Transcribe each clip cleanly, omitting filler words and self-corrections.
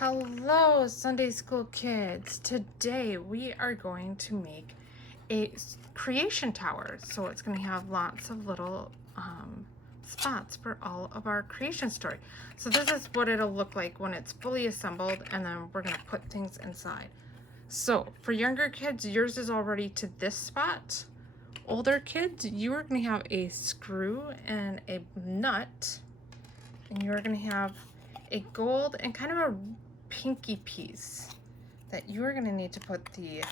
Hello, Sunday school kids. Today we are going to make a creation tower. So it's going to have lots of little spots for all of our creation story. So this is what it'll look like when it's fully assembled, and then we're going to put things inside. So for younger kids, yours is already to this spot. Older kids, you are going to have a screw and a nut, and you're going to have a gold and kind of a pinky piece that you are going to need to put the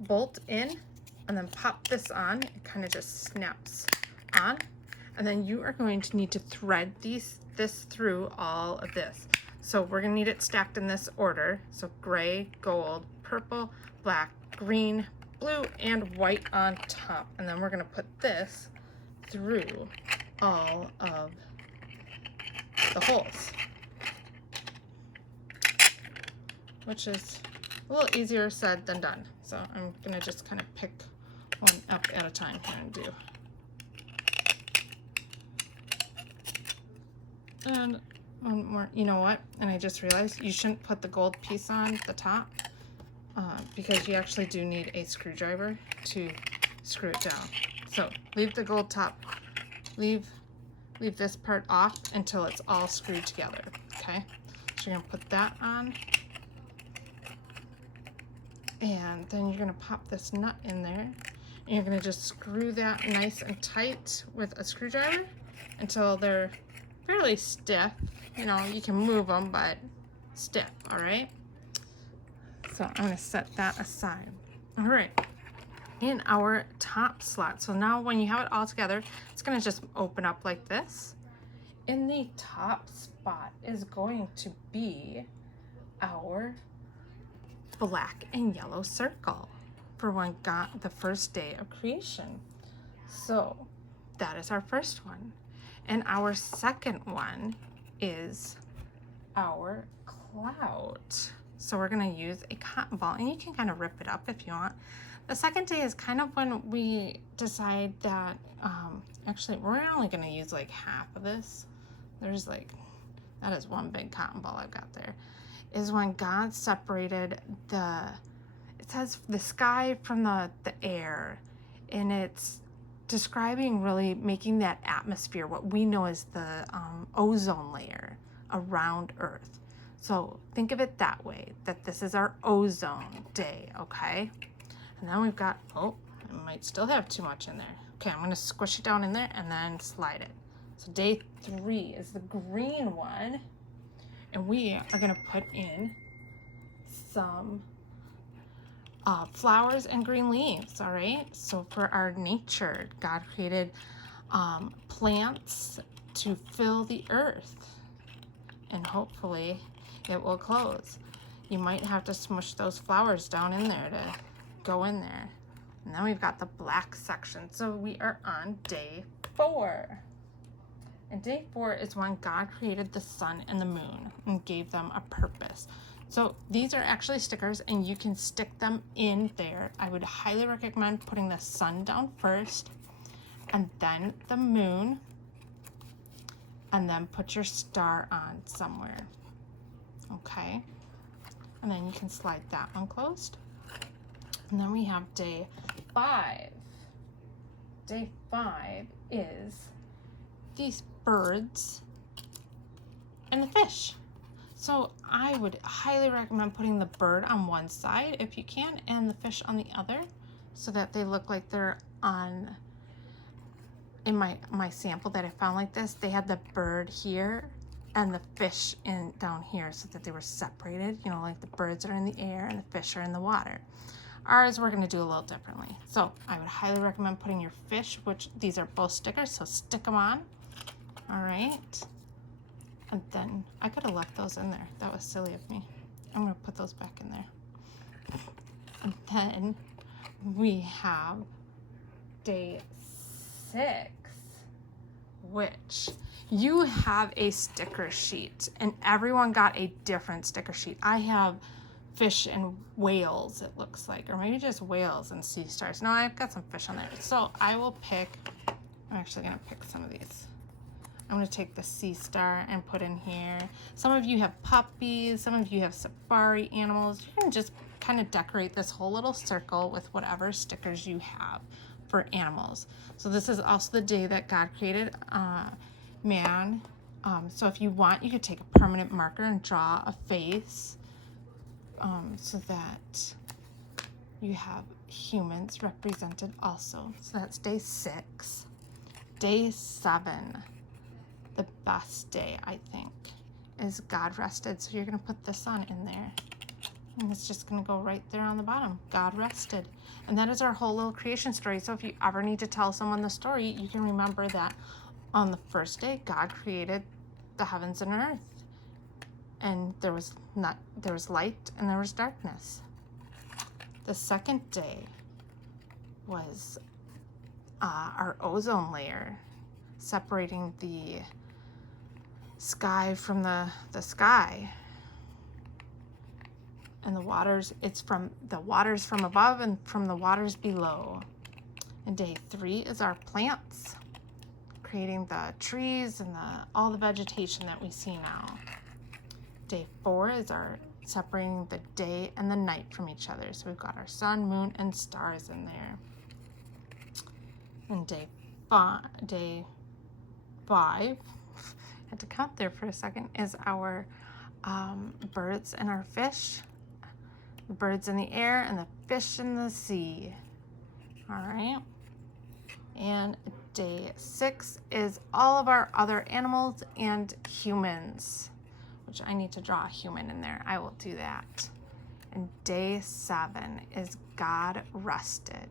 bolt in and then pop this on. It kind of just snaps on, and then you are going to need to thread this through all of this. So we're going to need it stacked in this order. So gray, gold, purple, black, green, blue, and white on top. And then we're going to put this through all of the holes, which is a little easier said than done. So I'm gonna just kind of pick one up at a time here and do. And one more, you know what? And I just realized you shouldn't put the gold piece on the top because you actually do need a screwdriver to screw it down. So leave the gold top, leave this part off until it's all screwed together, okay? So you're gonna put that on. And then you're going to pop this nut in there, and you're going to just screw that nice and tight with a screwdriver until they're fairly stiff. You know, you can move them, but stiff, all right? So I'm going to set that aside. All right, in our top slot. So now when you have it all together, it's going to just open up like this. In the top spot is going to be our black and yellow circle for when God, the first day of creation. So that is our first one. And our second one is our cloud. So we're going to use a cotton ball, and you can kind of rip it up if you want. The second day is kind of when we decide that, actually, we're only going to use like half of this. There's like, that is one big cotton ball I've got there. Is when God separated it says the sky from the air, and it's describing really making that atmosphere, what we know as the ozone layer around Earth. So think of it that way, that this is our ozone day, okay? And then we've got, I might still have too much in there. Okay, I'm gonna squish it down in there and then slide it. So day 3 is the green one. And we are going to put in some flowers and green leaves, all right? So for our nature, God created plants to fill the earth, and hopefully it will close. You might have to smush those flowers down in there to go in there. And then we've got the black section. So we are on day 4. And day 4 is when God created the sun and the moon and gave them a purpose. So these are actually stickers, and you can stick them in there. I would highly recommend putting the sun down first, and then the moon, and then put your star on somewhere. Okay? And then you can slide that one closed. And then we have day 5. Day 5 is these birds and the fish. So I would highly recommend putting the bird on one side if you can, and the fish on the other, so that they look like they're on. In my sample that I found like this, they had the bird here and the fish in down here, so that they were separated, you know, like the birds are in the air and the fish are in the water. Ours we're going to do a little differently. So I would highly recommend putting your fish, which these are both stickers, so stick them on. All right, and then I could have left those in there. That was silly of me. I'm gonna put those back in there. And then we have day 6, which you have a sticker sheet, and everyone got a different sticker sheet. I have fish and whales, it looks like, or maybe just whales and sea stars. No, I've got some fish on there. So I will pick, I'm actually gonna pick some of these. I'm going to take the sea star and put in here. Some of you have puppies, some of you have safari animals. You can just kind of decorate this whole little circle with whatever stickers you have for animals. So this is also the day that God created man. So if you want, you could take a permanent marker and draw a face so that you have humans represented also. So that's day 6. Day 7, the best day, I think, is God rested. So you're going to put the sun in there. And it's just going to go right there on the bottom. God rested. And that is our whole little creation story. So if you ever need to tell someone the story, you can remember that on the first day, God created the heavens and earth. And there was light and there was darkness. The second day was our ozone layer, separating the sky from the sky. And the waters, it's from the waters from above and from the waters below. And day 3 is our plants, creating the trees and all the vegetation that we see now. Day 4 is our separating the day and the night from each other. So we've got our sun, moon, and stars in there. And day 5, I had to count there for a second, is our birds and our fish. The birds in the air and the fish in the sea. All right. And day 6 is all of our other animals and humans, which I need to draw a human in there. I will do that. And day 7 is God rested.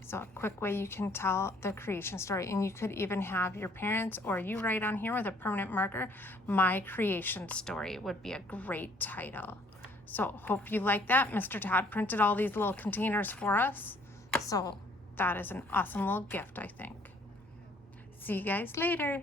So a quick way you can tell the creation story, and you could even have your parents or you write on here with a permanent marker, My Creation Story would be a great title. So hope you like that. Mr. Todd printed all these little containers for us. So that is an awesome little gift, I think. See you guys later.